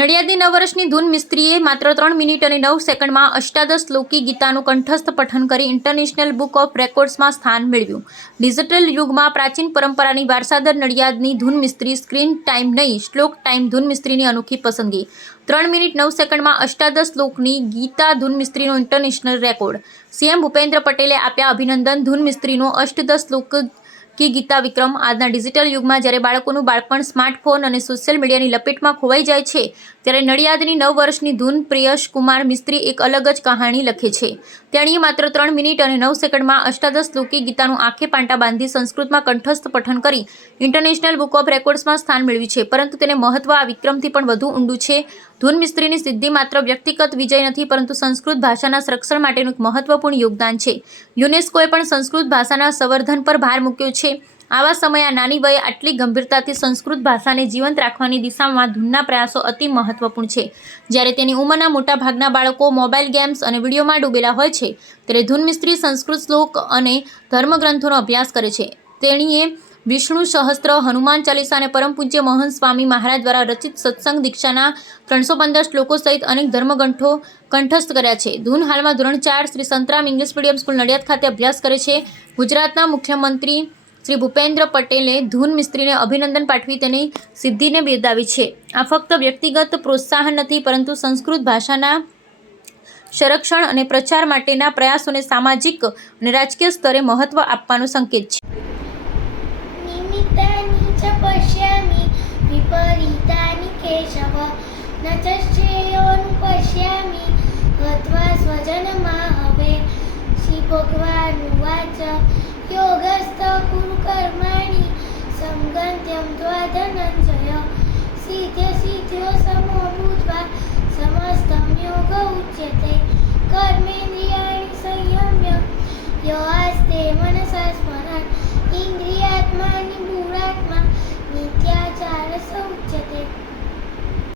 નડિયાદની નવ વર્ષની ધૂન મિસ્ત્રીએ માત્ર ત્રણ મિનિટ અને નવ સેકન્ડમાં અષ્ટાદશ લોકી ગીતાનું કંઠસ્થ પઠન કરી ઇન્ટરનેશનલ બુક ઓફ રેકોર્ડ્સમાં સ્થાન મેળવ્યું. ડિજિટલ યુગમાં પ્રાચીન પરંપરાની વારસાદર નડિયાદની ધૂન મિસ્ત્રી સ્ક્રીન ટાઈમ નહીં, શ્લોક ટાઈમ ધૂન મિસ્ત્રીની અનોખી પસંદગી. ત્રણ મિનિટ નવ સેકન્ડમાં અષ્ટાદશ શ્લોકની ગીતા ધૂન મિસ્ત્રીનો ઇન્ટરનેશનલ રેકોર્ડ. સીએમ ભૂપેન્દ્ર પટેલે આપ્યા અભિનંદન ધૂન મિસ્ત્રીનો અષ્ટદશ શ્લોક કી ગીતા વિક્રમ આજના ડિજિટલ યુગમાં જ્યારે બાળકોનું બાળપણ સ્માર્ટફોન અને સોશિયલ મીડિયાની લપેટમાં ખોવાઈ જાય છે, ત્યારે નડિયાદની નવ વર્ષની ધૂન પ્રિયશ કુમાર મિસ્ત્રી એક અલગ જ કહાણી લખે છે. તેણીએ માત્ર ત્રણ મિનિટ અને નવ સેકન્ડમાં અષ્ટાદશ લોકી ગીતાનું આંખે પાંટા બાંધી સંસ્કૃતમાં કંઠસ્થ પઠન કરી, ઇન્ટરનેશનલ બુક ઓફ રેકોર્ડ્સમાં સ્થાન મેળવ્યું છે, પરંતુ તેને મહત્વ આ વિક્રમથી પણ વધુ ઊંડું છે. ધૂન મિસ્ત્રીની સિદ્ધિ માત્ર વ્યક્તિગત વિજય નથી, પરંતુ સંસ્કૃત ભાષાના સંરક્ષણ માટેનું એક મહત્વપૂર્ણ યોગદાન છે. યુનેસ્કોએ પણ સંસ્કૃત ભાષાના સંવર્ધન પર ભાર મૂક્યો છે. આવા સમયે આ નાની વયે આટલી ગંભીરતાથી સંસ્કૃત ભાષાને જીવંત રાખવાની દિશામાં ધૂનના પ્રયાસો અતિ મહત્વપૂર્ણ છે. જ્યારે તેની ઉંમરના મોટા ભાગના બાળકો મોબાઈલ ગેમ્સ અને વિડીયોમાં ડૂબેલા હોય છે, ત્યારે ધૂન મિસ્ત્રી સંસ્કૃત શ્લોક અને ધર્મગ્રંથોનો અભ્યાસ કરે છે. તેણીએ વિષ્ણુ સહસ્ત્ર, હનુમાન ચાલીસા અને પરમ પૂજ્ય મોહન સ્વામી મહારાજ દ્વારા રચિત સત્સંગ દીક્ષાના ત્રણસો પંદર શ્લોકો સહિત અનેક ધર્મગંઠો કંઠસ્થ કર્યા છે. ધૂન હાલમાં ધોરણ ચાર Shri Santram English medium school Nadiad ખાતે અભ્યાસ કરે છે. ગુજરાતના મુખ્યમંત્રી શ્રી ભૂપેન્દ્ર પટેલે ધૂન મિસ્ત્રીને અભિનંદન પાઠવી તેની સિદ્ધિને બિરદાવી છે. આ ફક્ત વ્યક્તિગત પ્રોત્સાહન નથી, પરંતુ સંસ્કૃત ભાષાના સંરક્ષણ અને પ્રચાર માટેના પ્રયાસોને સામાજિક અને રાજકીય સ્તરે મહત્વ આપવાનો સંકેત છે. पश्यामि विपरीतानि केशव न च गत्वा स्वजनमाहवे श्रीभगवानुवाच योगस्थ कुरु कर्माणि सङ्गन्त्यं त्वा धनञ्जय सिद्ध्यसिद्ध्यो समो भूत्वा समस्तं योग उच्यते कर्मेन्द्रियाणि संयम्य यो आस्ते मनसा स्मरान् इन्द्रियात्मानि